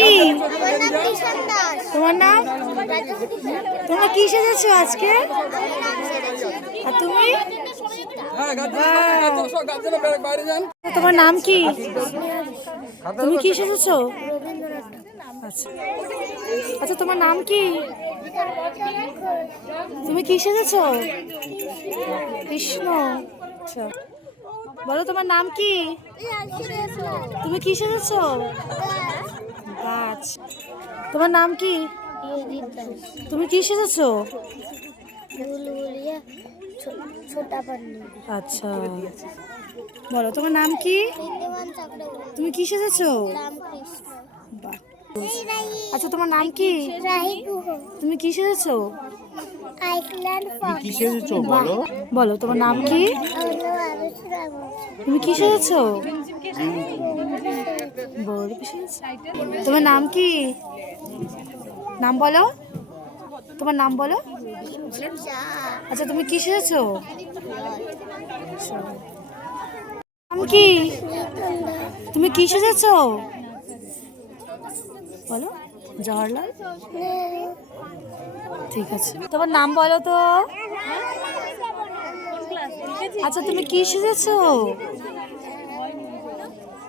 কি? তোমার নাম? তোমরা কি সেজেছো আজকে? আর তুমি? তোমার নাম কি? তুমি কি সেজেছো? আচ্ছা আচ্ছা, তোমার নাম কি? তুমি কি সেজেছো? কৃষ্ণ। আচ্ছা, বলো তোমার নাম কি? তুমি কি সেজেছো? গাছ। তোমার নাম কি? তুমি কি সেজেছো? আচ্ছা, বলো তোমার নাম কি? তুমি কি সেজেছো? বাহ। আচ্ছা, তোমার নাম কি? তুমি কি সেজেছো? কি সেজেছো বাহ। বলো? বলো তোমার নাম কি? তুমি কি সেজেছো? বলো কি সেজেছো? তোমার নাম কি? নাম বলো, তোমার নাম বলো। আচ্ছা, তুমি কি সেজেছো? নাম কি? তুমি কি সেজেছো? বলো। জওহরলাল। ঠিক আছে, তোমার নাম বলো তো। আচ্ছা, তুমি কি সেজেছো?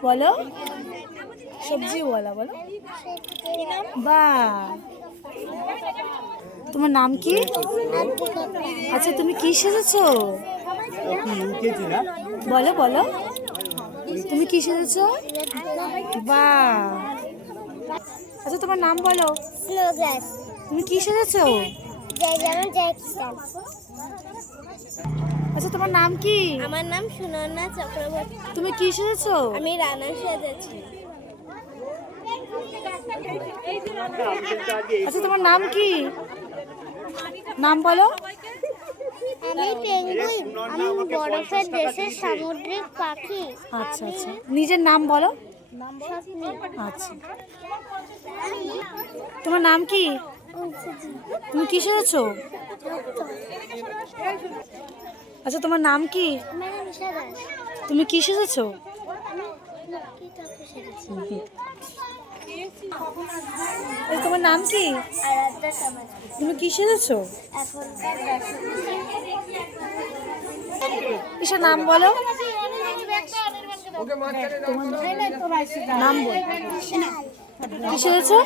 বলো। সবজি বলা, বলো। বাহ। তোমার নাম কি? আচ্ছা, তুমি কি সেজেছো? ইউকেজি না? বলো বলো, তুমি কি সেজেছো? বাহ। আচ্ছা, তোমার নাম বলো। তুমি কি সেজেছো? আচ্ছা, তোমার নাম কি? আমার নাম সুনন্যা চক্রবর্তী। তুমি কি সেজেছো? আমি রানা সেজেছি। আচ্ছা, তোমার নাম কি? নাম বলো। আমি পেঙ্গুইন। আমি বরফের দেশের সামুদ্রিক পাখি। আচ্ছা আচ্ছা, নিজের নাম বলো। স্বপ্নি। আচ্ছা, তোমার নাম কি? তুমি কি সেজেছো? আচ্ছা, তোমার নাম কি? আমার নাম ঈশা দাস। তুমি কি সেজেছো? কি ঠাকুর সেজেছি? আচ্ছা, তোমার নাম কি? আরাধ্যা সমাজ। তুমি কি সেজেছো? এখনকার দর্শক। ঈশা, নাম বলো। নাম বলো। কি সেজেছো?